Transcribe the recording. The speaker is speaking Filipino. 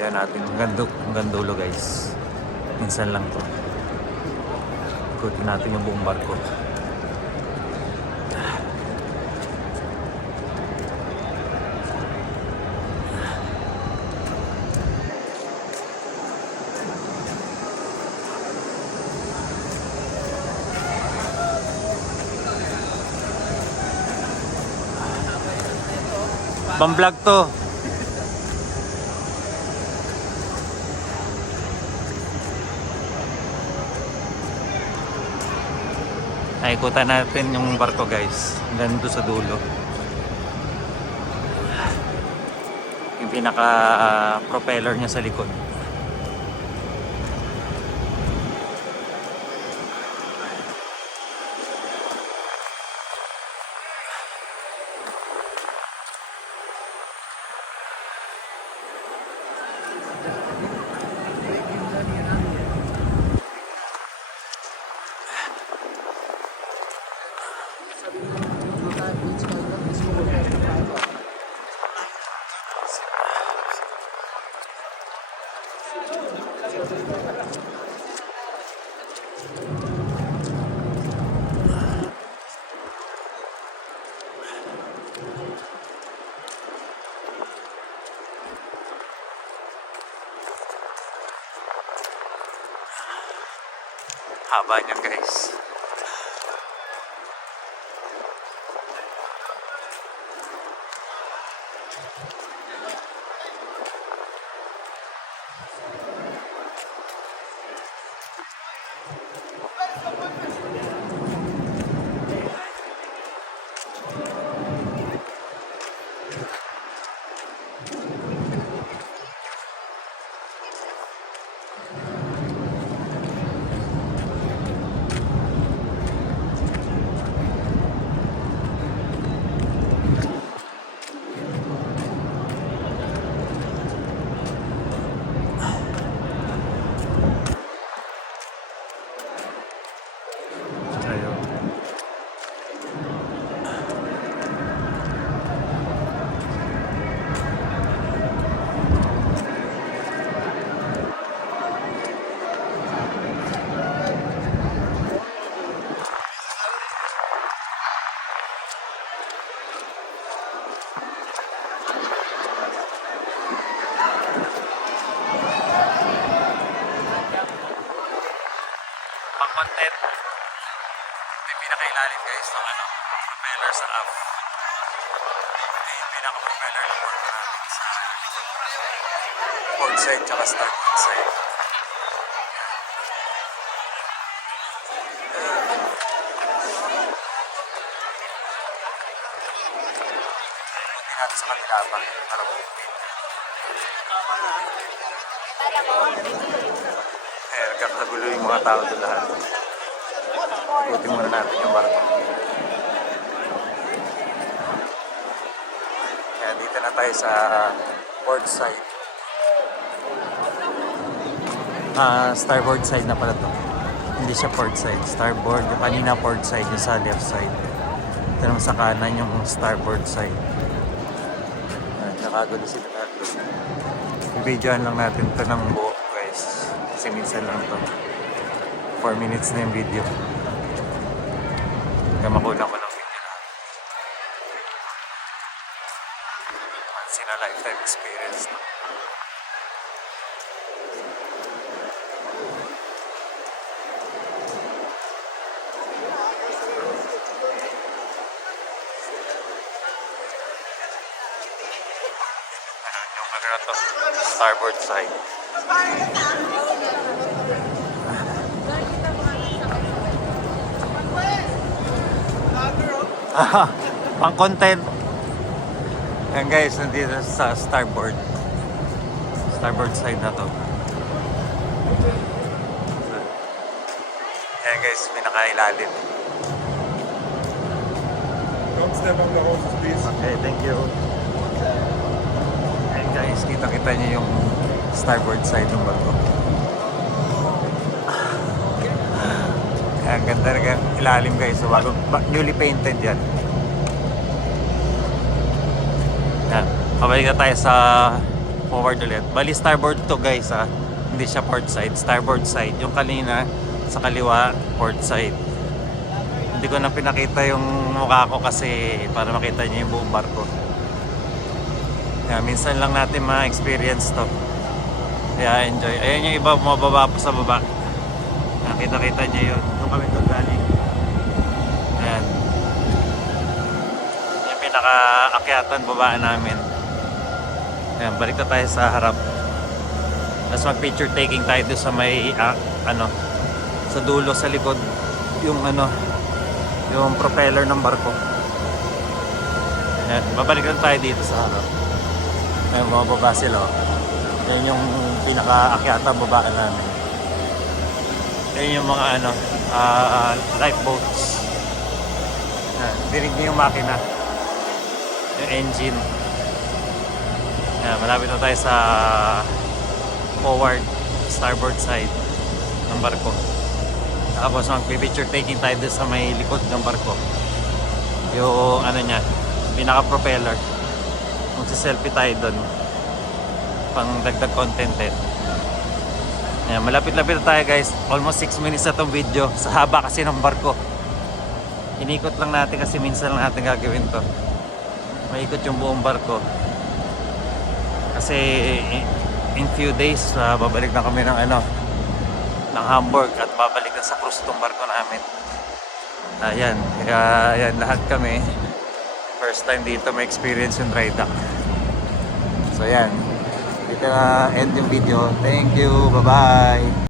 Kaya natin hanggang dulo guys. Minsan lang to. Ikutin natin yung buong barko. Pang-vlog to. Naikutan natin yung barko guys. Hanggang doon sa dulo. Yung pinaka propeller niya sa likod. Haba niya guys. Pang-content. Ito yung pinakailalim guys ng propeller sa aft. Ito yung pinaka-propeller ng barko natin sa port side tsaka starboard side. Buti natin sa kabila pa para bumipin. Aircraft na gulo yung mga tao doon lahat. Ikutin muna natin yung barko. Kaya dito na tayo sa port side. Starboard side na pala to. Hindi siya port side. Starboard. Yung kanina port side, yung sa left side. Ito naman sa kanan yung starboard side. Nakagulo sila lahat. I-videoan lang natin ito ng buo guys. Kasi minsan lang to. 4 minutes na yung video. Kaya makuha ko ng video lahat. Once in a lifetime experience. Yung ano to, starboard side. Pang content. Yan guys, nandito sa starboard side na to. Yan guys, pinakailalim. Don't step on the hoses, please. Okay, thank you. Yan guys, kita-kita niyo yung starboard side ng barko. Ang ganda rin ilalim guys, so newly painted yan. Yan, pabalik na tayo sa forward ulit. Bali starboard to guys ha. Hindi siya port side, starboard side. Yung kanina sa kaliwa, port side. Hindi ko na pinakita yung mukha ko kasi para makita niyo yung buong barko. Kaya minsan lang natin ma-experience to. Kaya enjoy. Ayun yung iba bumababa pa sa baba. Nakita-kita niyo yun. Doon kami galing. Ayan. Yung pinaka-akyatan babaan namin. Ayan, balik na tayo sa harap. Tapos mag-picture taking tayo doon sa may sa dulo sa likod yung yung propeller ng barko. Ayan, babalik na tayo dito sa harap. Ayan, bumababa sila. Ayan yung pinaka-akyatan babaan namin. Ayan yung mga lifeboats. Ayan, dinig niyo yung makina. Yung engine. Ayan, malapit na tayo sa forward, starboard side ng barko. Tapos mag-picture taking tayo doon sa may likod ng barko. Yung niya, pinaka-propeller. Magsiselfie tayo doon. Pang dagdag content din. Ayan, malapit-lapit na tayo guys. Almost 6 minutes na itong video. Sa haba kasi ng barko. Inikot lang natin kasi minsan lang natin gagawin to. Maikot yung buong barko. Kasi in few days babalik na kami ng ng Hamburg at babalik na sa cruise itong barko namin. Ayan, kaya ayan, lahat kami first time dito may experience yung dry dock. So ayan, dito na end yung video. Thank you, bye bye.